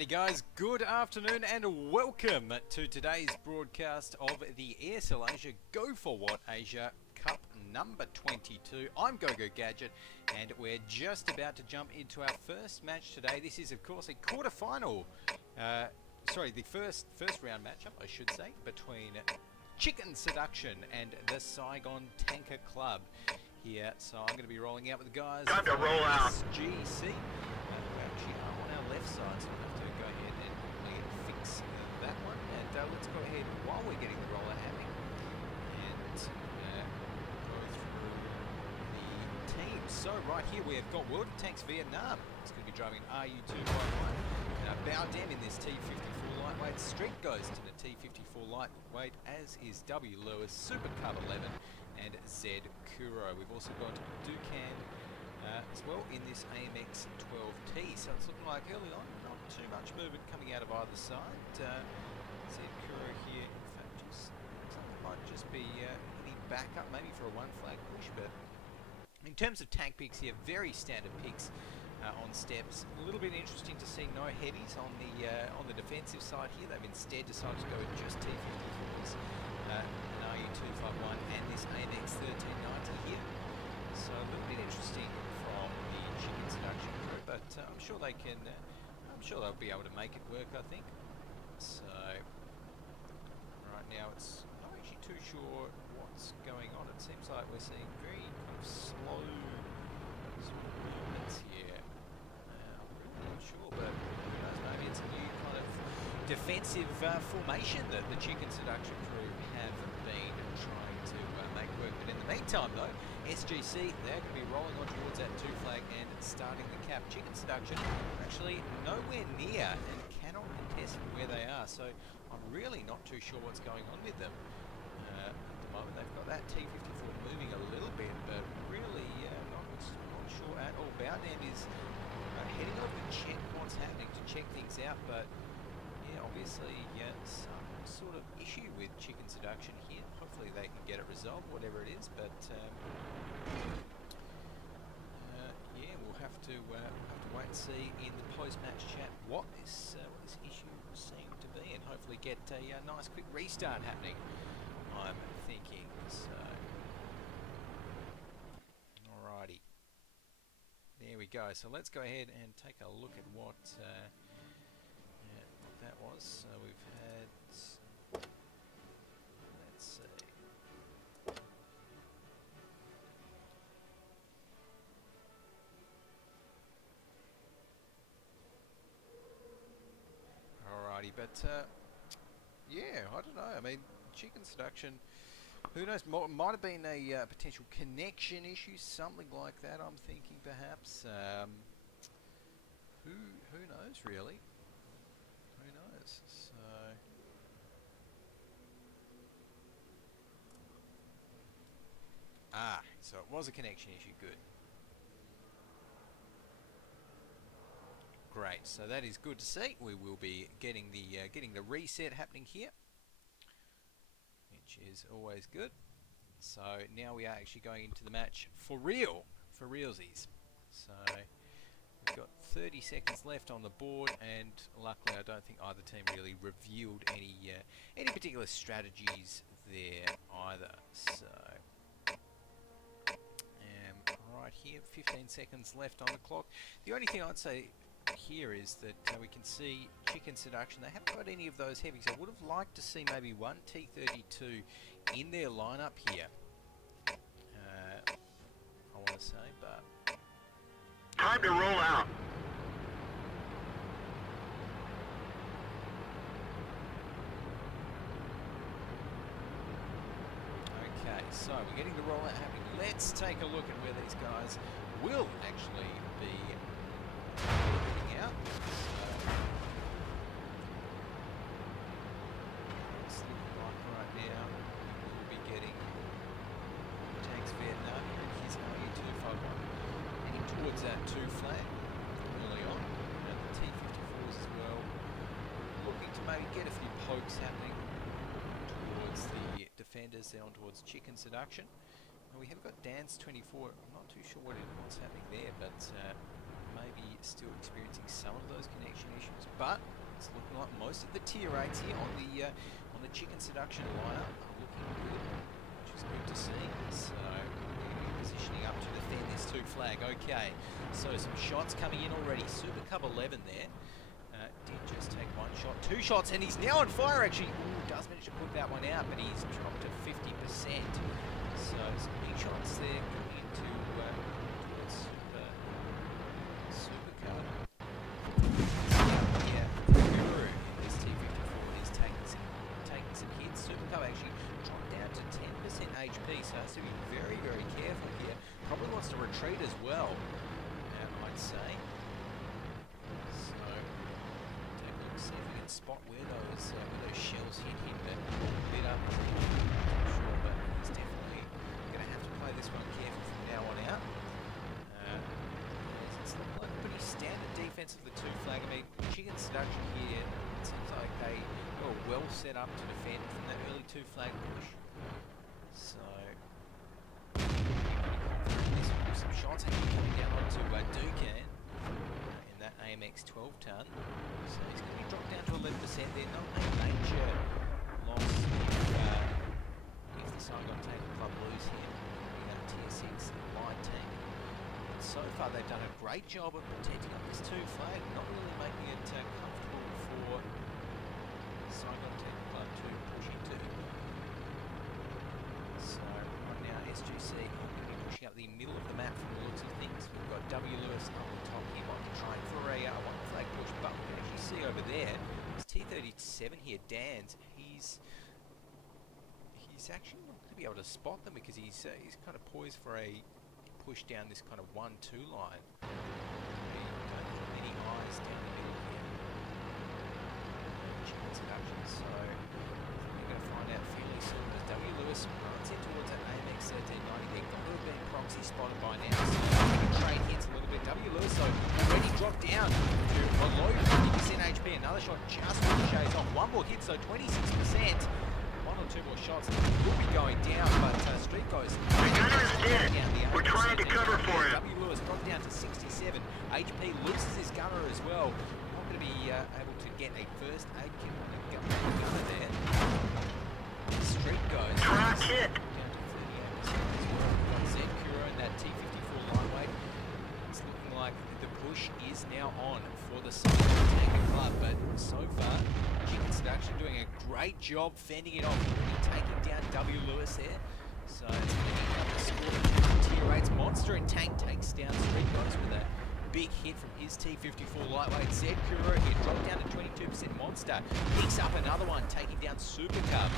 Alrighty guys, good afternoon and welcome to today's broadcast of the ASL Asia Go4WoT Asia Cup number 22. I'm GoGoGadget and we're just about to jump into our first match today. This is of course a quarter-final, the first round matchup I should say, between Chicken Seduction and the Saigon Tanker Club here. So I'm going to be rolling out with the guys. Time to roll out. GC. We actually are on our left side, so we'll have to go ahead and fix that one. And let's go ahead while we're getting the roller happening and go through the teams. So right here we have got World of Tanks Vietnam. It's going to be driving RU251. Bowdem in this T54 lightweight. Street goes to the T54 lightweight, as is W Lewis, Super Cub 11, and Z Kuro. We've also got Dukan as well in this AMX 12T. So it's looking like early on not too much movement coming out of either side. Z Kuro here, in fact, just something might just be hitting back up, maybe for a one flag push. But in terms of tank picks here, very standard picks. On steps, a little bit interesting to see no heavies on the defensive side here. They've instead decided to go with just T54s, an RU251 and this AMX 1390 here. So a little bit interesting from the Chicken Seduction crew, but I'm sure they can. I'm sure they'll be able to make it work, I think. So right now it's not actually too sure what's going on. It seems like we're seeing very kind of slow movements here. I'm not sure, but who knows, maybe it's a new kind of defensive formation that the Chicken Seduction crew have been trying to make work. But in the meantime though, SGC, they're going to be rolling on towards that two flag and starting the cap. Chicken Seduction actually nowhere near and cannot contest where they are, so I'm really not too sure what's going on with them. At the moment they've got that T54 moving a little bit, but really not sure at all. Bowdem is heading over to check what's happening, to check things out, but yeah, obviously some sort of issue with Chicken Seduction here. Hopefully they can get it resolved, whatever it is, but yeah, we'll have to wait and see in the post-match chat what this issue will seem to be, and hopefully get a nice quick restart happening, I'm thinking. So alrighty, there we go. So let's go ahead and take a look at what that was. So we've had, let's see, alrighty, but yeah, I don't know. I mean, Chicken Seduction, who knows, might have been a potential connection issue, something like that, I'm thinking perhaps. Who knows really? Who knows? So it was a connection issue, good. Great, so that is good to see. We will be getting the reset happening here, which is always good. So now we are actually going into the match for real, for realsies. So we've got 30 seconds left on the board, and luckily I don't think either team really revealed any particular strategies there either. So right here, 15 seconds left on the clock. The only thing I'd say here is that we can see Chicken Seduction, they haven't got any of those heavies. I would have liked to see maybe one T32 in their lineup here, I want to say, but time to roll out. okay, so we're getting the rollout happening. Let's take a look at where these guys will actually be heading out. It's looking like right now we'll be getting Tanks Vietnam here, and here's RU251 heading towards that two flag early on, and the T54s as well, looking to maybe get a few pokes happening towards the defenders there on towards Chicken Seduction. We have got Dance 24. I'm not too sure what's happening there, but maybe still experiencing some of those connection issues. but it's looking like most of the tier 8s here on the Chicken Seduction lineup are looking good, which is good to see. So we're positioning up to defend this 2 flag. Okay, so some shots coming in already. Super Cub 11 there. Did just take 1 shot, 2 shots, and he's now on fire actually. Ooh, does manage to put that one out, but he's dropped to 50%. So some big shots there coming into towards Super Cub. Yeah, Guru in this T54 is taking some hits. Super Cub actually dropped down to 10% HP, so has to be very, very careful here. Probably wants to retreat as well, I'd say. See if we can spot where those shells hit him, but lit up. I'm not sure, but he's definitely going to have to play this one careful from now on out. It's looking like a pretty standard defense of the 2 flag. I mean, Chicken Seduction here, it seems like they were well set up to defend from that early 2 flag push. So, this one with some shots actually coming down onto Dukan. That AMX 12 ton, so he's going to be dropped down to 11% there. Not a major loss if the Saigon Tank Club lose him in that tier 6 light tank. But so far they've done a great job of protecting up this 2 flag, not really making it comfortable for Saigon Tank Club to push into. So right now SGC are going to be pushing up the middle of the map from the looks of things. We've got W Lewis up on top. He might be trying for a 1 flag push, but we can actually see over there, it's T37 here, Dan's. He's actually not going to be able to spot them because he's kind of poised for a push down this kind of 1-2 line. We don't have many eyes down the middle here. Chicken Seduction, so we're going to find out fairly soon as W Lewis runs in towards that AMX 1390. They've got a little bit of proxy spotted by now, so trade hits a little bit. W Lewis so already dropped down to below 50% HP. Another shot just ricochets off. 1 more hit, so 26%. 1 or 2 more shots will be going down, but Street goes. The gunner is dead. We're trying to cover for him. W Lewis dropped down to 67. HP loses his gunner as well. Not going to be able to get a first aid kit on the gunner there. Street goes. Track hit. Down to 38% as well. We've got Zed Kuro and that T54 lightweight. It's looking like the push is now on for the Saigon Tank Club, but so far, Chicken Seduction doing a great job fending it off, really taking down W Lewis there. So it's going to be the score. Tier 8's Monster and Tank takes down Street Goes with a big hit from his T54 lightweight. Zed Kuro here dropped down to 22%. Monster picks up another one, taking down Super Cub.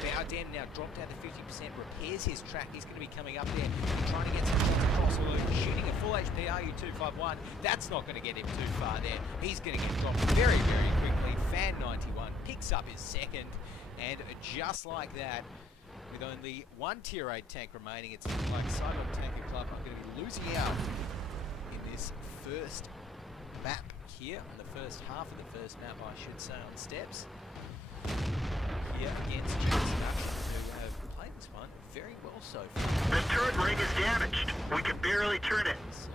Bowden now dropped down to 50%, repairs his track. He's going to be coming up there, trying to get some shots across, although shooting a full HP RU251, that's not going to get him too far there. He's going to get dropped very, very quickly. Fan91 picks up his second, and just like that, with only 1 tier 8 tank remaining, it's like Saigon Tank Club are going to be losing out in this first map here, on the first half of the first map, I should say, on steps. Here against Chicken Seduction, who have played this one very well so far. The turret ring is damaged. We can barely turn it. So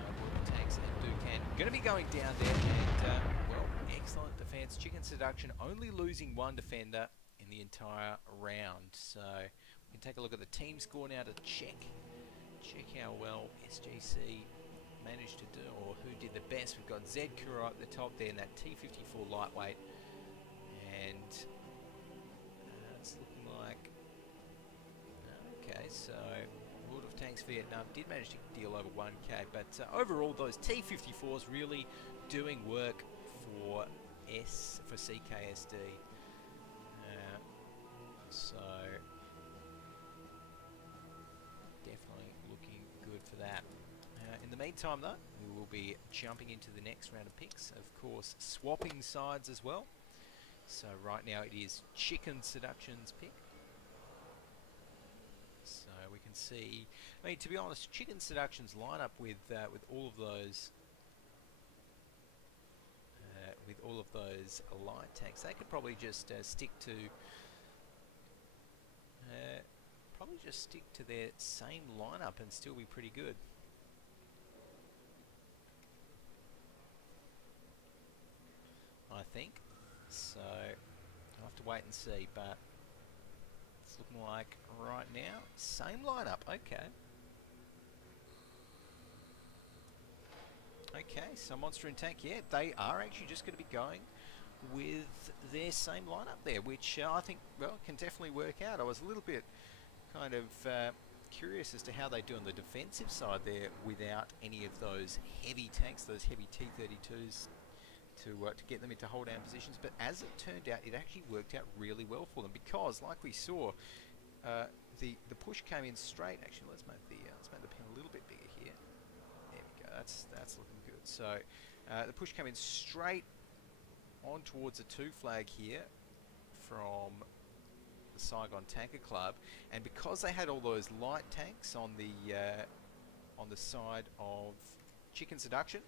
Tanks and Dukan going to be going down there, and well, excellent defense. Chicken Seduction only losing 1 defender in the entire round. So we can take a look at the team score now to check how well SGC managed to do, or who did the best. We've got Zed Kuro at the top there in that T54 lightweight, and it's looking like okay. So World of Tanks Vietnam did manage to deal over 1k, but overall those T54s really doing work for CKSD. So definitely looking good for that. In the meantime though, we will be jumping into the next round of picks, of course swapping sides as well. So right now it is Chicken Seduction's pick. So we can see, I mean, to be honest, Chicken Seduction's lineup with all of those light tanks, they could probably just stick to their same lineup and still be pretty good. I think. So I'll have to wait and see, but it's looking like right now, same lineup. Okay. Okay, so Monster and Tank, yeah, they are actually just going to be going with their same lineup there, which I think, well, can definitely work out. I was a little bit kind of curious as to how they do on the defensive side there without any of those heavy tanks, those heavy T-32s to get them into hold-down positions. But as it turned out, it actually worked out really well for them because, like we saw, the push came in straight. Actually, let's make the pin a little bit bigger here. There we go. That's looking good. So the push came in straight on towards a 2 flag here from the Saigon Tanker Club, and because they had all those light tanks on the side of Chicken Seduction,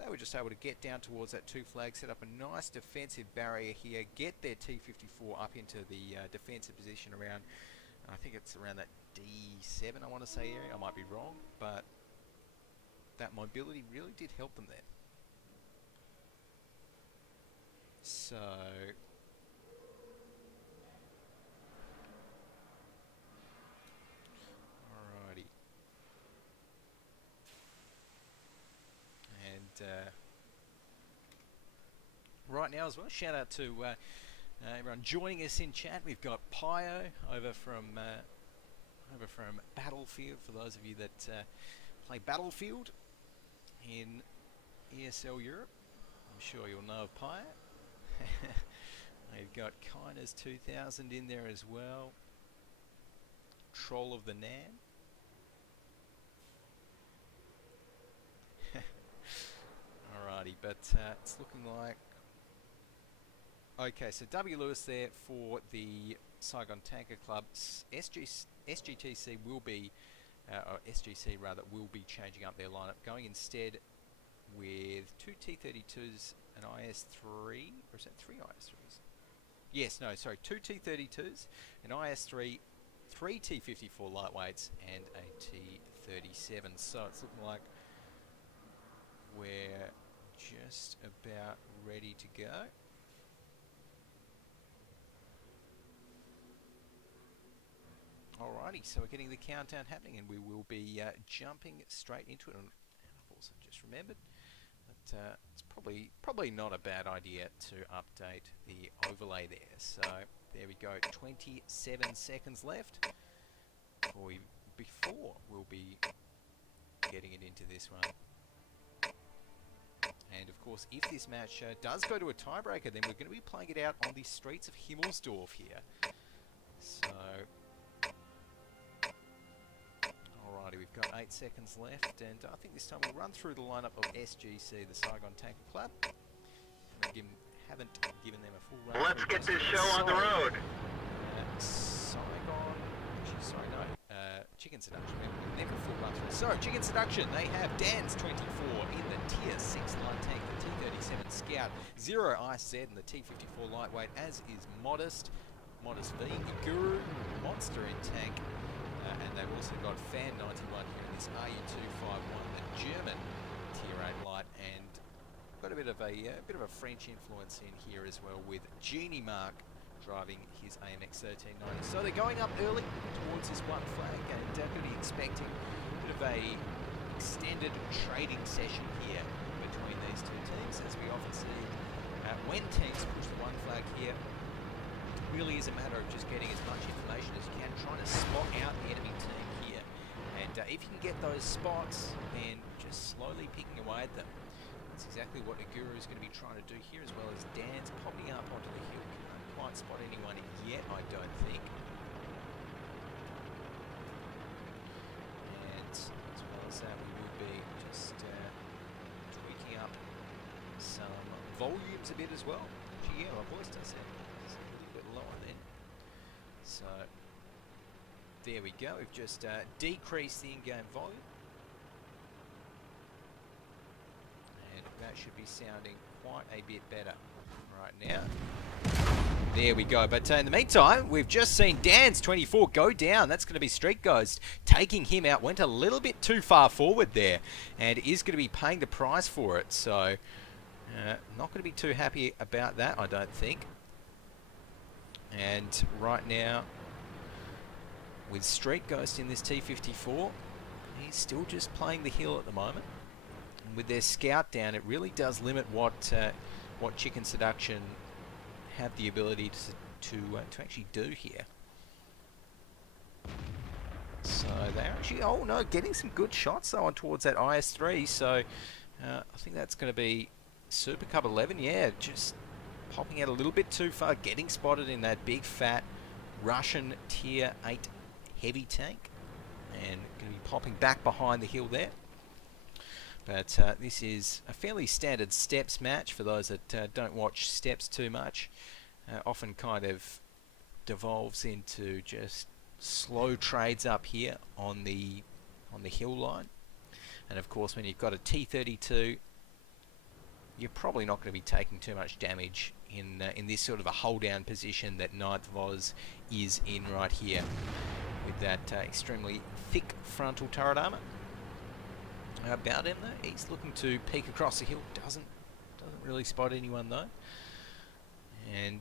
they were just able to get down towards that 2 flag, set up a nice defensive barrier here, get their T-54 up into the defensive position around, I think it's around that D7 I want to say area, I might be wrong, but that mobility really did help them there. So alrighty, and right now as well, shout out to everyone joining us in chat. We've got Pio over from Battlefield, for those of you that play Battlefield in ESL Europe. I'm sure you'll know of Pio. We've got Kainer's 2000 in there as well. Troll of the Nan. Alrighty, but it's looking like... Okay, so W. Lewis there for the Saigon Tanker Club. SGTC will be, or SGC rather, will be changing up their lineup, going instead with 2 T-32s, an IS-3, or is that 3 IS-3s? Yes, no, sorry, 2 T-32s, an IS-3, 3 T-54 lightweights, and a T-37. So it's looking like we're just about ready to go. Alrighty, so we're getting the countdown happening, and we will be jumping straight into it. And I've also just remembered that it's probably not a bad idea to update the overlay there. So there we go, 27 seconds left before we'll be getting it into this one. And of course, if this match does go to a tiebreaker, then we're going to be playing it out on the streets of Himmelsdorf here. So alrighty, we've got 8 seconds left, and I think this time we'll run through the lineup of SGC, the Saigon Tanker Club. Haven't given them a full run. Let's get this show on the road. Saigon, sorry, no, Chicken Seduction. We've never full run through. So, Chicken Seduction, they have Dan's 24 in the Tier 6 light tank, the T-37 Scout, 0 IZ in the T-54 lightweight, as is Modest V, Guru, Monster in tank. And they've also got Fan 91 here in this RU251, the German Tier 8 light, and got a bit of a French influence in here as well, with Genie Mark driving his AMX 1390. So they're going up early towards this 1 flag, and going to be expecting a bit of a extended trading session here between these two teams, as we often see when teams push the 1 flag here. Really is a matter of just getting as much information as you can, trying to spot out the enemy team here, and if you can get those spots, then just slowly picking away at them. That's exactly what Aguru is going to be trying to do here, as well as Dan's popping up onto the hill. Can't quite spot anyone yet, I don't think. And as well as that, we will be just tweaking up some volumes a bit as well. Actually, yeah, my voice does sound lower then. So there we go, we've just decreased the in-game volume, and that should be sounding quite a bit better right now. There we go, but in the meantime, we've just seen Dan's 24 go down. That's going to be Street Ghost taking him out. Went a little bit too far forward there, and is going to be paying the price for it. So Not going to be too happy about that, I don't think. And right now, with Street Ghost in this T54, he's still just playing the hill at the moment. And with their scout down, it really does limit what Chicken Seduction have the ability to actually do here. So they're actually, oh no, getting some good shots though on towards that IS-3. So I think that's going to be Super Cub 11. Yeah, just popping out a little bit too far, getting spotted in that big fat Russian Tier 8 heavy tank, and going to be popping back behind the hill there. But this is a fairly standard steps match for those that don't watch steps too much. Often kind of devolves into just slow trades up here on the hill line. And of course, when you've got a T32, you're probably not going to be taking too much damage in this sort of a hold down position that 9th Voz is in right here, with that extremely thick frontal turret armor. About him though, he's looking to peek across the hill. Doesn't really spot anyone though. And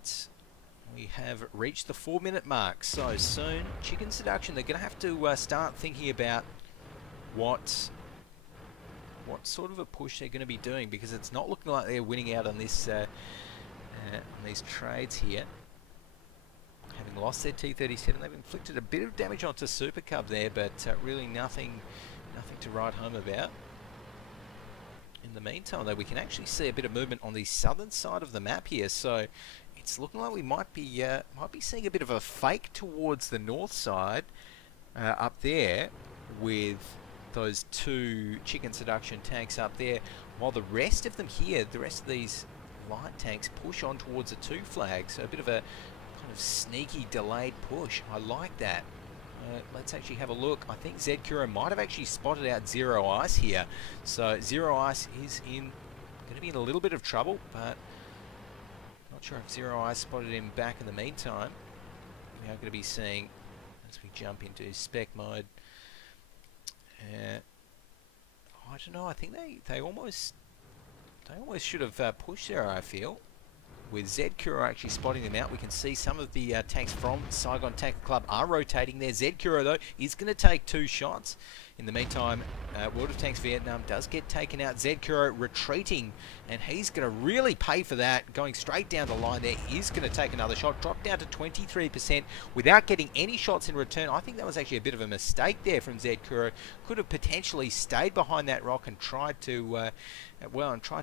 we have reached the 4-minute mark. So soon, Chicken Seduction, they're going to have to start thinking about what sort of a push they're going to be doing, because it's not looking like they're winning out on this on these trades here. Having lost their T37, they've inflicted a bit of damage onto Super Cub there, but really nothing to write home about. In the meantime, though, we can actually see a bit of movement on the southern side of the map here, so it's looking like we might be seeing a bit of a fake towards the north side up there, with those 2 Chicken Seduction tanks up there, while the rest of them here, the rest of these light tanks, push on towards the 2 flag. So a bit of a kind of sneaky delayed push. I like that. Let's actually have a look. I think Zed Kuro might have actually spotted out Zero Ice here. So Zero Ice is going to be in a little bit of trouble, but not sure if Zero Ice spotted him back in the meantime. We are going to be seeing, as we jump into spec mode, I don't know, I think they almost should have pushed there, I feel. With Zed Kuro actually spotting them out, we can see some of the tanks from Saigon Tank Club are rotating there. Zed Kuro, though, is going to take 2 shots. In the meantime, World of Tanks Vietnam does get taken out. Zed Kuro retreating, and he's going to really pay for that. Going straight down the line there, he's going to take another shot. Dropped down to 23% without getting any shots in return. I think that was actually a bit of a mistake there from Zed Kuro. Could have potentially stayed behind that rock and tried to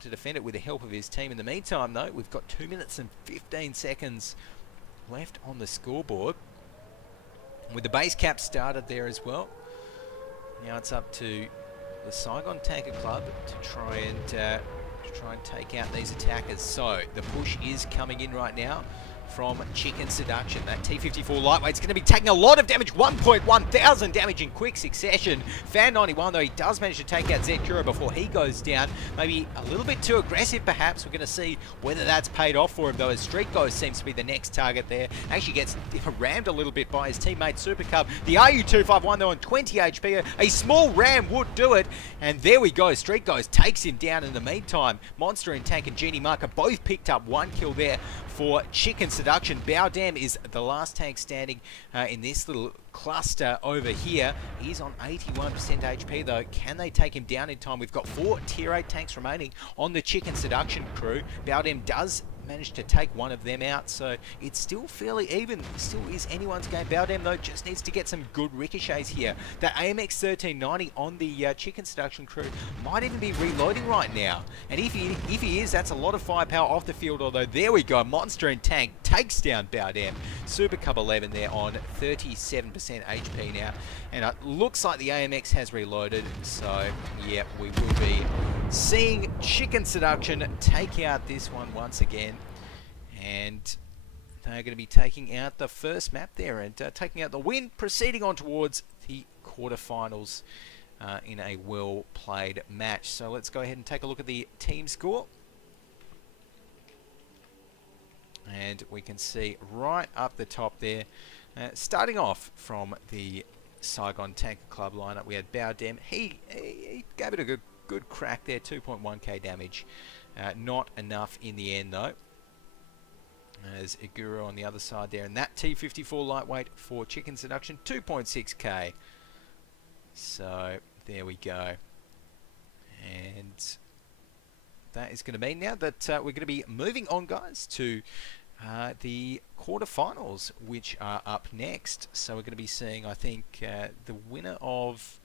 defend it with the help of his team. In the meantime, though, we've got 2 minutes and 15 seconds left on the scoreboard, with the base cap started there as well. Now it's up to the Saigon Tanker Club to try and take out these attackers. So the push is coming in right now from Chicken Seduction. That T54 lightweight's going to be taking a lot of damage, 1.1 thousand damage in quick succession. Fan 91, though, he does manage to take out Zed Kuro before he goes down. Maybe a little bit too aggressive, perhaps. We're going to see whether that's paid off for him, though, as Street Ghost seems to be the next target there. Actually gets rammed a little bit by his teammate Super Cub. The RU-251, though, on 20 HP. A small ram would do it. And there we go. Street Ghost takes him down. In the meantime, Monster in Tank and Genie Marker both picked up 1 kill there for Chicken Seduction. Bao Dam is the last tank standing in this little cluster over here. He's on 81% HP, though. Can they take him down in time? We've got 4 tier 8 tanks remaining on the Chicken Seduction crew. Bao Dam does manage to take one of them out, so it's still fairly even. Still is anyone's game. Bao Dam, though, just needs to get some good ricochets here. The AMX 1390 on the Chicken Seduction crew might even be reloading right now, and if he is, that's a lot of firepower off the field. Although there we go, Monster and Tank takes down Bao Dam. Super Cub 11 there on 37% HP now, and it looks like the AMX has reloaded, so yeah, we will be seeing Chicken Seduction take out this one once again, and they're going to be taking out the first map there and taking out the win, proceeding on towards the quarterfinals in a well-played match. So let's go ahead and take a look at the team score. And we can see right up the top there, starting off from the Saigon Tanker Club lineup, we had Bao Dam. He gave it a good crack there, 2.1k damage. Not enough in the end, though. There's Iguro on the other side there. And that T54 lightweight for Chicken Seduction, 2.6k. So, there we go. And that is going to mean now that we're going to be moving on, guys, to the quarterfinals, which are up next. So we're going to be seeing, I think, the winner of...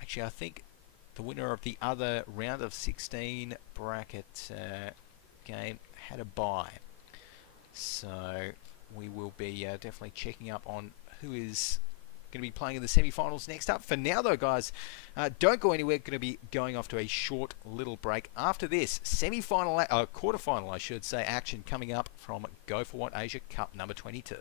Actually, I think the winner of the other round of 16 bracket game had a bye. So we will be definitely checking up on who is going to be playing in the semi-finals next up. For now, though, guys, don't go anywhere. Going to be going off to a short little break. After this, quarterfinal, I should say, action coming up from Go4WoT Asia Cup number 22.